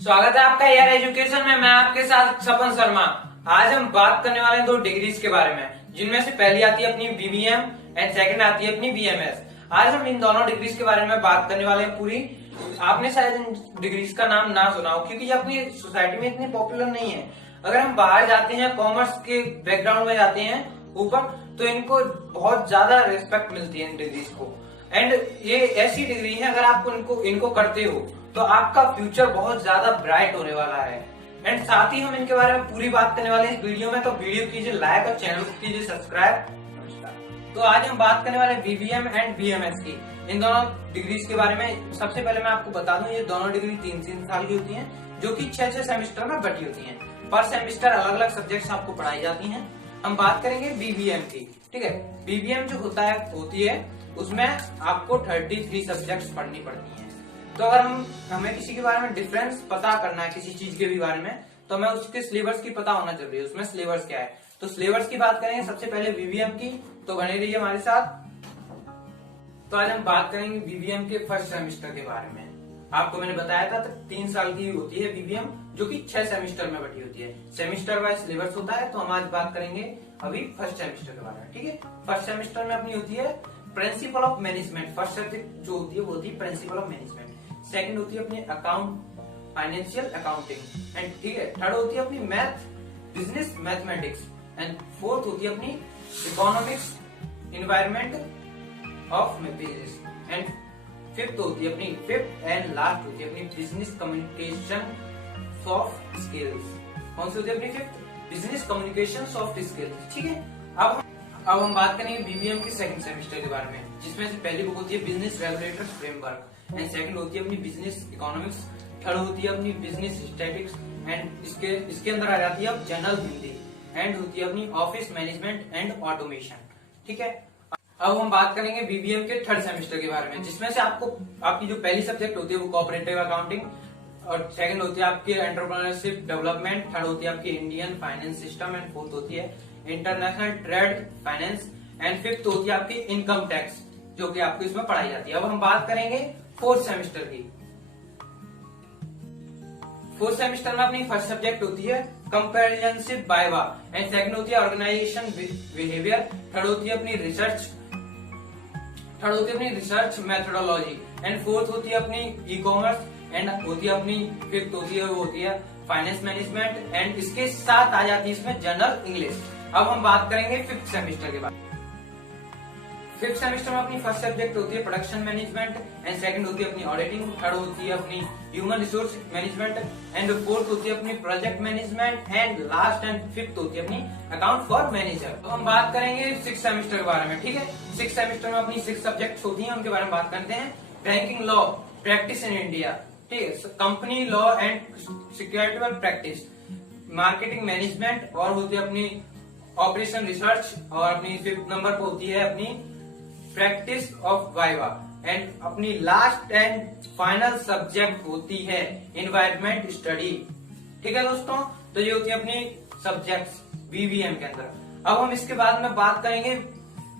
स्वागत है आपका एआर एजुकेशन में। मैं आपके साथ सपन शर्मा। आज हम बात करने वाले हैं दो डिग्रीज के बारे में, जिनमें से पहली आती है अपनी बीबीएम एंड सेकंड आती है अपनी बीएमएस। आज हम इन दोनों डिग्रीज के बारे में बात करने वाले हैं पूरी। आपने शायद इन डिग्रीज का नाम ना सुना हो, क्योंकि ये अपनी सोसाइटी में इतनी पॉपुलर नहीं है। अगर हम बाहर जाते हैं, कॉमर्स के बैकग्राउंड में जाते हैं ऊपर, तो इनको बहुत ज्यादा रिस्पेक्ट मिलती है इन डिग्रीज को। एंड ये ऐसी डिग्री है, अगर आप इनको करते हो तो आपका फ्यूचर बहुत ज्यादा ब्राइट होने वाला है। एंड साथ ही हम इनके बारे में पूरी बात करने वाले हैं इस वीडियो में। तो वीडियो कीजिए लाइक और चैनल को कीजिए सब्सक्राइब। नमस्कार। तो आज हम बात करने वाले बीबीएम एंड बीएमएस की, इन दोनों डिग्रीज के बारे में। सबसे पहले मैं आपको बता दूं, ये दोनों डिग्री 3 साल की होती हैं, जो कि 6 सेमेस्टर में बटी होती हैं। पर सेमेस्टर अलग अलग सब्जेक्ट्स आपको पढ़ाई जाती हैं। हम बात करेंगे बीबीएम की। ठीक है, बीबीएम जो होती है उसमें आपको 33 सब्जेक्ट्स पढ़नी पड़ती हैं। तो अगर हमें किसी के बारे में डिफरेंस पता करना है किसी चीज के भी बारे में, तो हमें उसके सिलेबस की पता होना जरूरी है। उसमें सिलेबस क्या है, तो सिलेबस की बात करेंगे सबसे पहले बीबीएम की। तो बने रहिए हमारे साथ। तो आज हम बात करेंगे बीबीएम के फर्स्ट सेमेस्टर के बारे में। आपको मैंने बताया था 3 साल की होती है बीबीएम, जो कि 6 सेमेस्टर में बटी होती है। सेमेस्टर वाइज सिलेबस होता है। तो हम आज बात करेंगे अभी फर्स्ट सेमेस्टर के बारे में। ठीक है, फर्स्ट सेमेस्टर में अपनी होती है principle of management. First subject जो होती है वो होती है प्रिंसिपल ऑफ मैनेजमेंट। सेकंड होती है अपनी अकाउंट, फाइनेंशियल अकाउंटिंग। एंड ठीक है, थर्ड होती है अपनी math, business mathematics. And fourth होती है अपनी economics, environment of business. And fifth होती है अपनी, फिफ्थ एंड लास्ट होती है अपनी बिजनेस कम्युनिकेशन सॉफ्ट स्किल्स। कौन सी होती है अपनी fifth? Business communication soft skills. ठीक है, अब हम बात करेंगे बीबीएम के सेकंड सेमेस्टर के बारे में, जिसमें से पहली बुक होती है business regulator framework. And second होती है अपनी बिजनेस इकोनॉमिक्स। थर्ड होती है अपनी बिजनेस स्टैटिक्स। एंड इसके अंदर आ जाती है अब जनरल हिंदी। एंड होती है अपनी ऑफिस मैनेजमेंट एंड ऑटोमेशन। ठीक है, अब हम बात करेंगे बीबीएम के थर्ड सेमेस्टर के बारे में, जिसमें से आपकी जो पहली सब्जेक्ट होती है वो कोऑपरेटिव अकाउंटिंग, और सेकंड होती है आपकी एंटरप्रेन्योरशिप डेवलपमेंट। थर्ड होती है आपकी Indian finance system. And fourth होती है international trade finance. And fifth होती है आपकी इनकम टैक्स, जो कि आपको इसमें पढ़ाई जाती है। अब हम बात करेंगे फोर्थ सेमेस्टर की। फोर्थ सेमेस्टर में अपनी फर्स्ट सब्जेक्ट होती है कंपेरिजनशिप वाइवा। एंड सेकंड होती है ऑर्गेनाइजेशन बिहेवियर। थर्ड होती है अपनी रिसर्च मेथोडोलॉजी। एंड फोर्थ होती है अपनी ई कॉमर्स। एंड होती है अपनी फिफ्थ होती है फाइनेंस मैनेजमेंट। एंड इसके साथ आ जाती है इसमें जनरल इंग्लिश। अब हम बात करेंगे फिफ्थ सेमेस्टर के बाद। फिफ्थ सेमेस्टर में अपनी फर्स्ट सब्जेक्ट होती है प्रोडक्शन मैनेजमेंट। एंड सेकंड होती है अपनी ऑडिटिंग। थर्ड होती है अपनी human resource management. And fourth होती है अपनी project management. And last and fifth होती है अपनी अकाउंट फॉर मैनेजर। तो हम बात करेंगे सिक्स सेमेस्टर के बारे में। ठीक है, सिक्स सेमेस्टर में अपनी 6 सब्जेक्ट होती है, उनके बारे में बात करते हैं। Banking law practice in India. ठीक है, company law and security practice, marketing management, और होती है अपनी ऑपरेशन रिसर्च। और अपनी 5th नंबर पर होती है अपनी प्रैक्टिस ऑफ वाइवा। एंड अपनी लास्ट एंड फाइनल सब्जेक्ट होती है एनवायरमेंट स्टडी। ठीक है दोस्तों, तो ये होती है अपनी सब्जेक्ट्स बीबीएम के अंदर। अब हम इसके बाद में बात करेंगे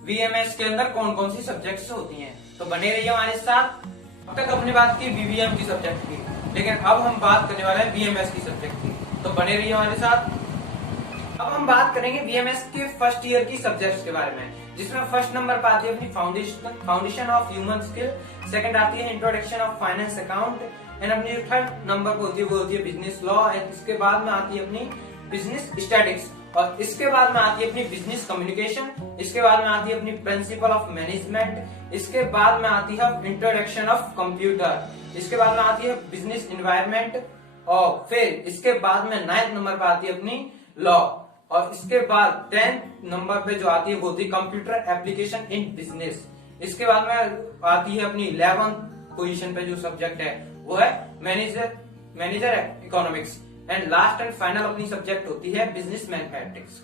बीएमएस के अंदर कौन कौन सी सब्जेक्ट्स होती हैं। तो बने रहिए हमारे साथ। अब तक अपनी बात की बीबीएम की सब्जेक्ट की, लेकिन अब हम बात करने वाले हैं बीएमएस की सब्जेक्ट की। तो बने रहिए हमारे साथ। अब हम बात करेंगे बीएमएस के फर्स्ट ईयर की सब्जेक्ट्स के बारे में, जिसमें फर्स्ट नंबर पर आती है अपनी foundation of human skill. Second आती है introduction of finance account. And अपनी थर्ड नंबर पर होती है वो होती है बिजनेस लॉ। एंड इसके बाद में आती है अपनी बिजनेस स्टैटिक्स। और इसके बाद में आती है अपनी बिजनेस कम्युनिकेशन। इसके बाद में आती है अपनी प्रिंसिपल ऑफ मैनेजमेंट। इसके बाद में आती है इंट्रोडक्शन ऑफ कंप्यूटर। इसके बाद में आती है बिजनेस एनवायरनमेंट। और फिर इसके बाद में 9th नंबर पर आती है अपनी लॉ। और इसके बाद 10th नंबर पे जो आती है वो होती है कंप्यूटर एप्लीकेशन इन बिजनेस। इसके बाद में आती है अपनी 11th पोजीशन पे जो सब्जेक्ट है वो है manager economics. And last and final अपनी सब्जेक्ट होती है बिजनेस मैथमेटिक्स।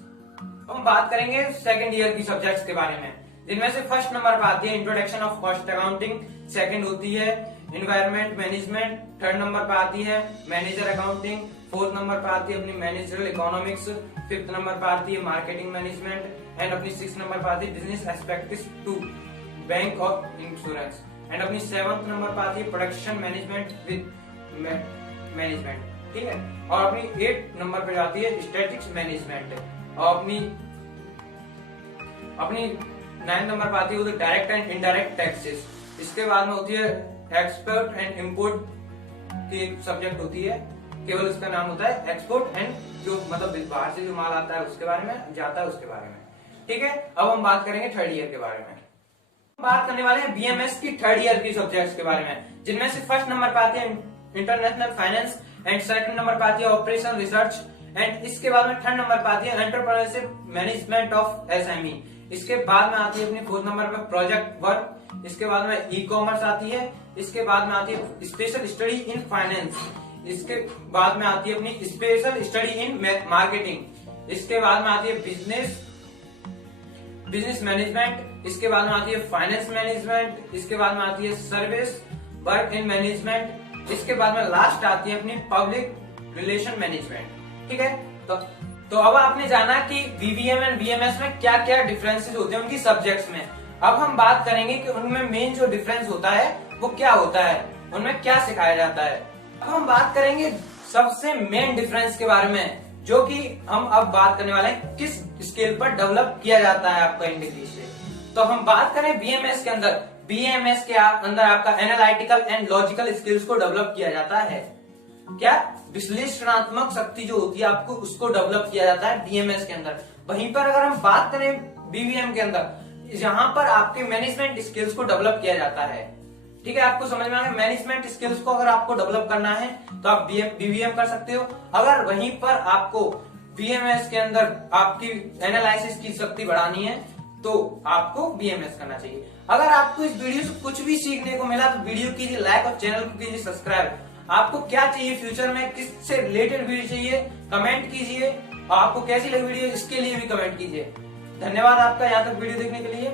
हम बात करेंगे सेकंड ईयर की सब्जेक्ट्स के बारे में, जिनमें से फर्स्ट नंबर पर आती है introduction of cost accounting. Second होती है एनवायरमेंट मैनेजमेंट। थर्ड नंबर पर आती है मैनेजर अकाउंटिंग। फोर्थ नंबर पर आती है अपनी मैनेजरल इकोनॉमिक्स। फिफ्थ नंबर पर आती है मार्केटिंग मैनेजमेंट। एंड अपनी 6th नंबर पर आती है बिजनेस एस्पेक्ट्स टू बैंक और इंश्योरेंस। एंड अपनी 7th नंबर पर आती है प्रोडक्शन मैनेजमेंट विद मैनेजमेंट, ठीक है। और अपनी 8 नंबर पे आती है स्टैटिस्टिक्स मैनेजमेंट, और अपनी 9 नंबर पे आती है डायरेक्ट एंड इनडायरेक्ट टैक्सेस। इसके बाद में होती है एक्सपोर्ट एंड इम्पोर्ट की सब्जेक्ट होती है, केवल उसका नाम होता है एक्सपोर्ट एंड, जो मतलब बाहर से जो माल आता है उसके बारे में, जाता है उसके बारे में, ठीक है। अब हम बात करेंगे थर्ड ईयर के बारे में। बात करने वाले हैं बीएमएस की थर्ड ईयर की सब्जेक्ट्स के बारे में, जिनमें से फर्स्ट नंबर पे आती है international finance and second number पे आती है ऑपरेशन रिसर्च एंड इसके बाद में थर्ड नंबर पे आती है एंटरप्रेन्योरशिप मैनेजमेंट ऑफ एसएमई। इसके बाद में आती है अपनी फोर्थ नंबर पे प्रोजेक्ट वर्क। इसके बाद में ई कॉमर्स आती है। इसके बाद में आती है स्पेशल स्टडी इन फाइनेंस। इसके बाद में आती है अपनी स्पेशल स्टडी इन मार्केटिंग। इसके बाद में आती है बिजनेस मैनेजमेंट। इसके बाद में आती है फाइनेंस मैनेजमेंट। इसके बाद में आती है सर्विस वर्क इन मैनेजमेंट। इसके बाद में लास्ट आती है अपनी पब्लिक रिलेशन मैनेजमेंट, ठीक है। तो अब आपने जाना कि बीवीएम एंड बीएमएस में क्या क्या डिफरेंसेस होते हैं उनकी सब्जेक्ट्स में। अब हम बात करेंगे कि उनमें मेन जो डिफरेंस होता है वो क्या होता है, उनमें क्या सिखाया जाता है। अब हम बात करेंगे सबसे मेन डिफरेंस के बारे में, जो कि हम अब बात करने वाले हैं किस स्केल पर डेवलप किया जाता है आपका इंग्लिश से। तो हम बात करें बीएमएस के अंदर, बीएमएस के अंदर आपका एनालिटिकल एंड लॉजिकल स्किल्स को डेवलप किया जाता है। क्या विश्लेषणात्मक शक्ति जो होती है आपको उसको डेवलप किया जाता है बीएमएस के अंदर। वहीं पर अगर हम बात करें बीवीएम के अंदर, यहाँ पर आपके मैनेजमेंट स्किल्स को डेवलप किया जाता है, ठीक है। आपको समझ में आ गया, मैनेजमेंट स्किल्स को अगर आपको डेवलप करना है तो आप बीवीएम कर सकते हो। अगर वहीं पर आपको बीएमएस के अंदर आपकी एनालिसिस की शक्ति बढ़ानी है तो आपको बीएमएस करना चाहिए। अगर आपको इस वीडियो से कुछ भी सीखने को मिला तो वीडियो कीजिए लाइक और चैनल को कीजिए सब्सक्राइब। आपको क्या चाहिए फ्यूचर में, किससे रिलेटेड वीडियो चाहिए, कमेंट कीजिए। आपको कैसी लगी वीडियो इसके लिए भी कमेंट कीजिए। धन्यवाद आपका यहाँ तक वीडियो देखने के लिए।